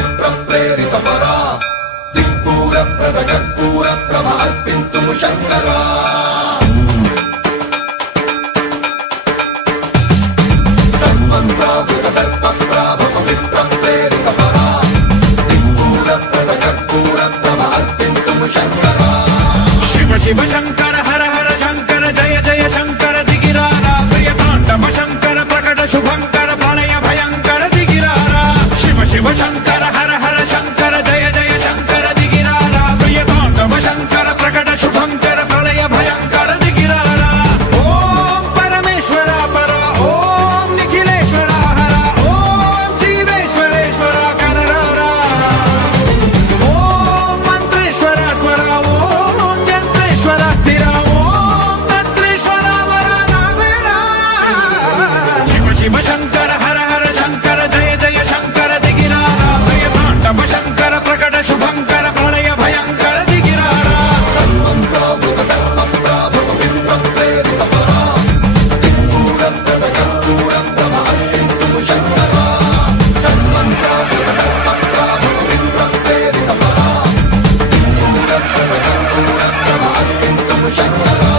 విప్ర ప్రేరిత పరా దిక్పూర ప్రద కర్పూర ప్రభ అర్పింతుము శంకరా సన్మంత్రావృత దర్ప ప్రాభవ విప్ర ప్రేరిత పరా దిక్పూర ప్రద కర్పూర ప్రభ అర్పింతుము శంకరా శివ శివ శంకర హర హర శంకర జయ జయ శంకర దిగిరారా ప్రియతాండవ శంకర ప్రకట శుభంకర ప్రళయ భయంకర దిగిరారా శివ శివ శంకర హర హర శంకర జయ జయ శంకర దిగిరారా ప్రియతాండవ శంకర ప్రకట శుభంకర ప్రళయ భయంకర దిగిరారా ఓం పరమేశ్వర పర ఓం నిఖిలేశ్వర హర ఓం జీవేశ్వరేశ్వర కనరారా ఓం మంత్రేశ్వర స్వర ఓం జంత్రేశ్వర స్థిర ఓం తంత్రేశ్వర వర నావేరా శివ శివ శంకర హర హర శంకర జయ జయ శంకర దిగిరారా ప్రియతాండవ శంకర ప్రకట శుభంకర ప్రళయ భయంకర దిగిరారా సన్మంత్రావృత దర్ప ప్రాభవ విప్ర ప్రేరిత పరా దిక్పూర ప్రద కర్పూర ప్రభ అర్పింతుము శంకరా సన్మంత్రావృత దర్ప ప్రాభవ విప్ర ప్రేరిత పరా దిక్పూర ప్రద కర్పూర ప్రభ అర్పింతుము శంకరా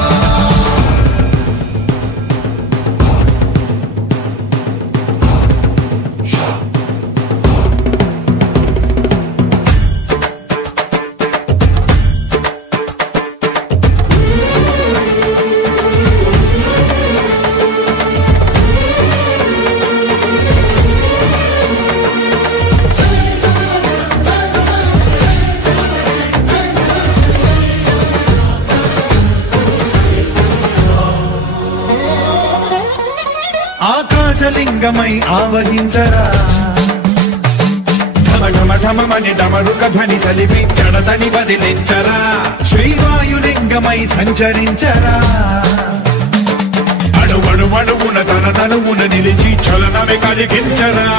ఆకాశలింగమై ఆవహించరా ఢమ ఢమ ఢమమని డమరుక ధ్వని సలిపి జడతని వదిలించరా శ్రీవాయులింగమై సంచరించరా అణువణువున తన తనువున నిలిచి చలనమే కలిగించరా